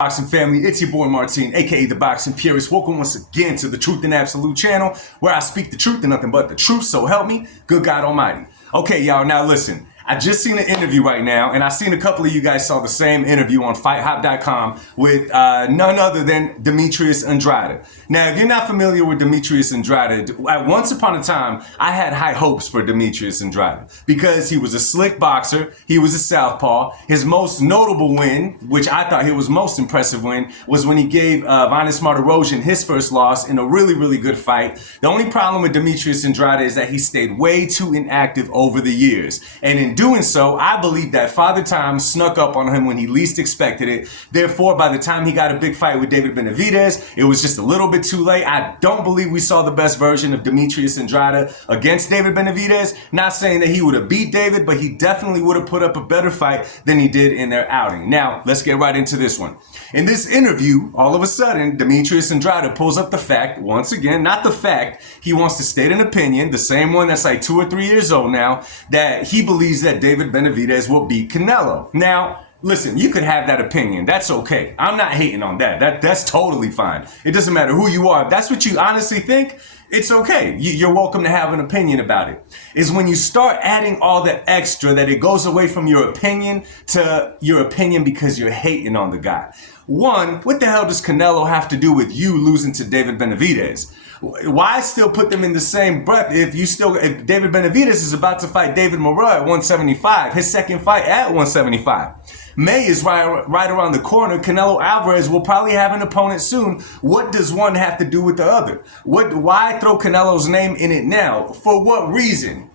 Boxing family, it's your boy Martin, aka the Boxing Purist. Welcome once again to the Truth and Absolute channel, where I speak the truth and nothing but the truth, so help me, good God Almighty. Okay, y'all, now listen. I just seen an interview right now, and I seen a couple of you guys saw the same interview on FightHop.com with none other than Demetrius Andrade. Now, if you're not familiar with Demetrius Andrade, once upon a time, I had high hopes for Demetrius Andrade because he was a slick boxer, he was a southpaw. His most notable win, which I thought he was most impressive win, was when he gave Vanis Martirosyan his first loss in a really, really good fight. The only problem with Demetrius Andrade is that he stayed way too inactive over the years. And in doing so, I believe that Father Time snuck up on him when he least expected it. Therefore, by the time he got a big fight with David Benavidez, it was just a little bit too late. I don't believe we saw the best version of Demetrius Andrade against David Benavidez. Not saying that he would have beat David, but he definitely would have put up a better fight than he did in their outing. Now, let's get right into this one. In this interview, all of a sudden, Demetrius Andrade pulls up the fact, once again, not the fact, he wants to state an opinion, the same one that's like 2 or 3 years old now, that he believes that David Benavidez will beat Canelo. Now, listen, you could have that opinion. That's okay. I'm not hating on that. That's totally fine. It doesn't matter who you are. If that's what you honestly think, it's okay. You're welcome to have an opinion about it. It's when you start adding all the extra that it goes away from your opinion to your opinion because you're hating on the guy. One, what the hell does Canelo have to do with you losing to David Benavidez? Why still put them in the same breath if David Benavidez is about to fight David Moreau at 175, his second fight at 175. May is right around the corner. Canelo Alvarez will probably have an opponent soon. What does one have to do with the other? Why throw Canelo's name in it now? For what reason?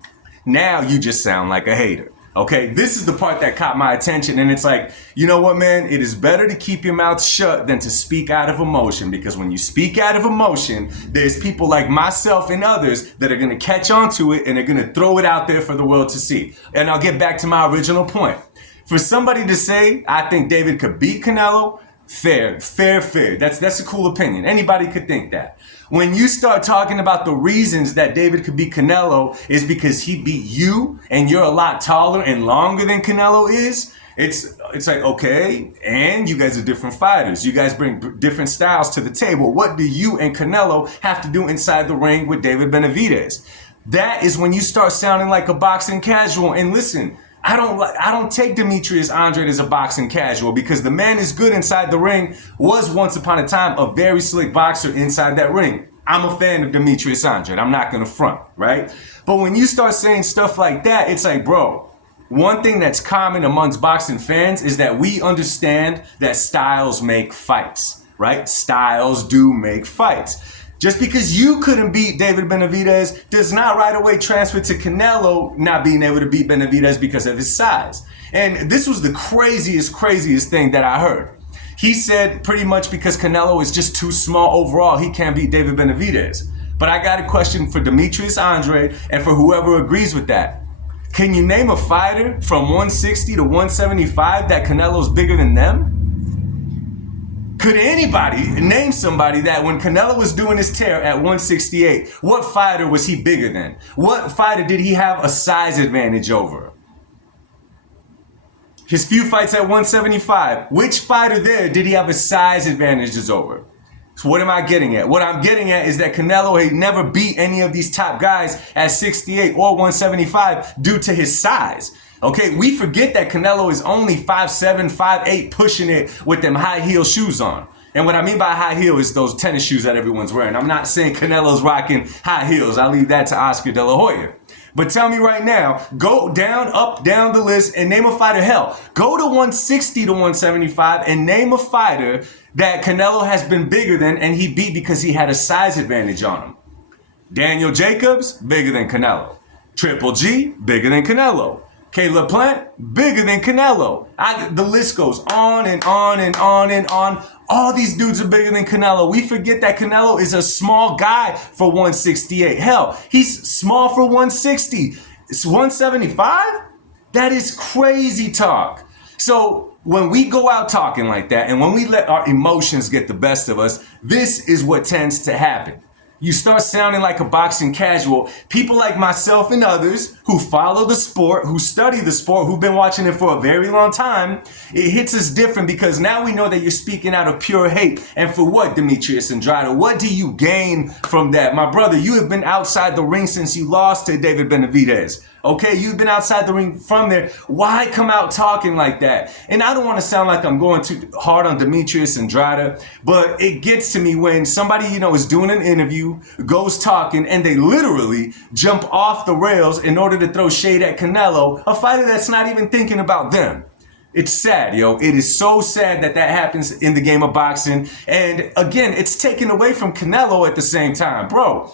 Now you just sound like a hater. Okay, this is the part that caught my attention, and it's like, you know what, man? It is better to keep your mouth shut than to speak out of emotion, because when you speak out of emotion, there's people like myself and others that are going to catch on to it and are going to throw it out there for the world to see. And I'll get back to my original point. For somebody to say, I think David could beat Canelo, fair. That's a cool opinion. Anybody could think that. When you start talking about the reasons that David could beat Canelo is because he beat you and you're a lot taller and longer than Canelo is, it's like, okay, and you guys are different fighters. You guys bring different styles to the table. What do you and Canelo have to do inside the ring with David Benavidez? That is when you start sounding like a boxing casual. And listen, I don't take Demetrius Andrade as a boxing casual because the man is good inside the ring, was once upon a time a very slick boxer inside that ring. I'm a fan of Demetrius Andrade. I'm not going to front, right? But when you start saying stuff like that, it's like, bro, one thing that's common amongst boxing fans is that we understand that styles make fights, right? Styles do make fights. Just because you couldn't beat David Benavidez does not right away transfer to Canelo not being able to beat Benavidez because of his size. And this was the craziest thing that I heard. He said pretty much because Canelo is just too small overall, he can't beat David Benavidez. But I got a question for Demetrius Andrade and for whoever agrees with that. Can you name a fighter from 160 to 175 that Canelo's bigger than them? Could anybody name somebody that when Canelo was doing his tear at 168, what fighter was he bigger than? What fighter did he have a size advantage over? His few fights at 175, which fighter there did he have a size advantages over? So what am I getting at? What I'm getting at is that Canelo had never beat any of these top guys at 68 or 175 due to his size. Okay, we forget that Canelo is only 5'7", 5'8", pushing it with them high heel shoes on. And what I mean by high heel is those tennis shoes that everyone's wearing. I'm not saying Canelo's rocking high heels. I'll leave that to Oscar De La Hoya. But tell me right now, go up, down the list and name a fighter. Hell, go to 160 to 175 and name a fighter that Canelo has been bigger than and he beat because he had a size advantage on him. Daniel Jacobs, bigger than Canelo. Triple G, bigger than Canelo. Caleb Plant, bigger than Canelo. The list goes on and on and on and on. All these dudes are bigger than Canelo. We forget that Canelo is a small guy for 168. Hell, he's small for 160. It's 175? That is crazy talk. So when we go out talking like that and when we let our emotions get the best of us, this is what tends to happen. you start sounding like a boxing casual. People like myself and others who follow the sport, who study the sport, who've been watching it for a very long time, it hits us different because now we know that you're speaking out of pure hate. And for what, Demetrius Andrade? What do you gain from that? My brother, you have been outside the ring since you lost to David Benavidez. Okay, you've been outside the ring from there. Why come out talking like that? And I don't want to sound like I'm going too hard on Demetrius Andrade, but it gets to me when somebody, is doing an interview, goes talking, and they literally jump off the rails in order to throw shade at Canelo, a fighter that's not even thinking about them. It's sad, yo. It is so sad that happens in the game of boxing. And again, it's taken away from Canelo at the same time. Bro,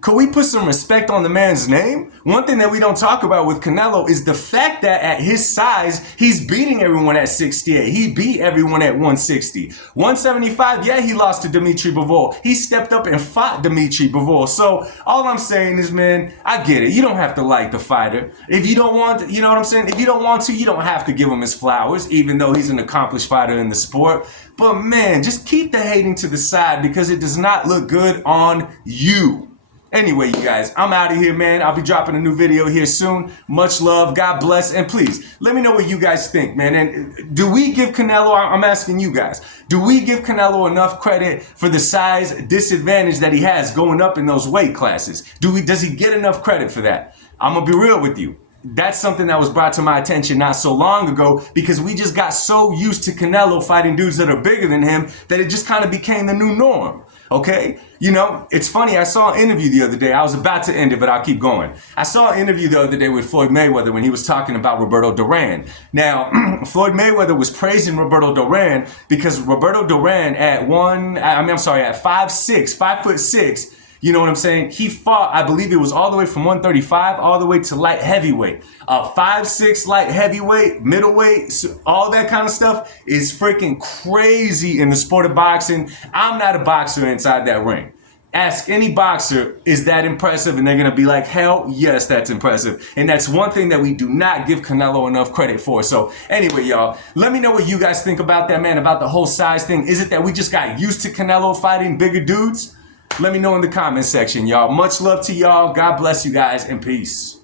could we put some respect on the man's name? One thing that we don't talk about with Canelo is the fact that at his size, he's beating everyone at 68. He beat everyone at 160. 175, yeah, he lost to Dimitri Bivol. He stepped up and fought Dimitri Bivol. So all I'm saying is, man, I get it. You don't have to like the fighter. If you don't want to, you know what I'm saying? If you don't want to, you don't have to give him his flowers, even though he's an accomplished fighter in the sport. But man, just keep the hating to the side because it does not look good on you. Anyway, you guys, I'm out of here, man. I'll be dropping a new video here soon. Much love. God bless. And please, let me know what you guys think, man. And do we give Canelo, I'm asking you guys, do we give Canelo enough credit for the size disadvantage that he has going up in those weight classes? Does he get enough credit for that? I'm going to be real with you. That's something that was brought to my attention not so long ago because we just got so used to Canelo fighting dudes that are bigger than him that it just kind of became the new norm. Okay? It's funny. I saw an interview the other day. I was about to end it, but I'll keep going. I saw an interview the other day with Floyd Mayweather when he was talking about Roberto Duran. Now, Floyd Mayweather was praising Roberto Duran because Roberto Duran at 5'6", you know what I'm saying? He fought, I believe it was all the way from 135 all the way to light heavyweight. 5'6" light heavyweight, middleweight, all that kind of stuff is freaking crazy in the sport of boxing. I'm not a boxer inside that ring. Ask any boxer, is that impressive? And they're going to be like, hell yes, that's impressive. And that's one thing that we do not give Canelo enough credit for. So anyway, y'all, let me know what you guys think about that, man, about the whole size thing. Is it that we just got used to Canelo fighting bigger dudes? Let me know in the comment section, y'all. Much love to y'all. God bless you guys and peace.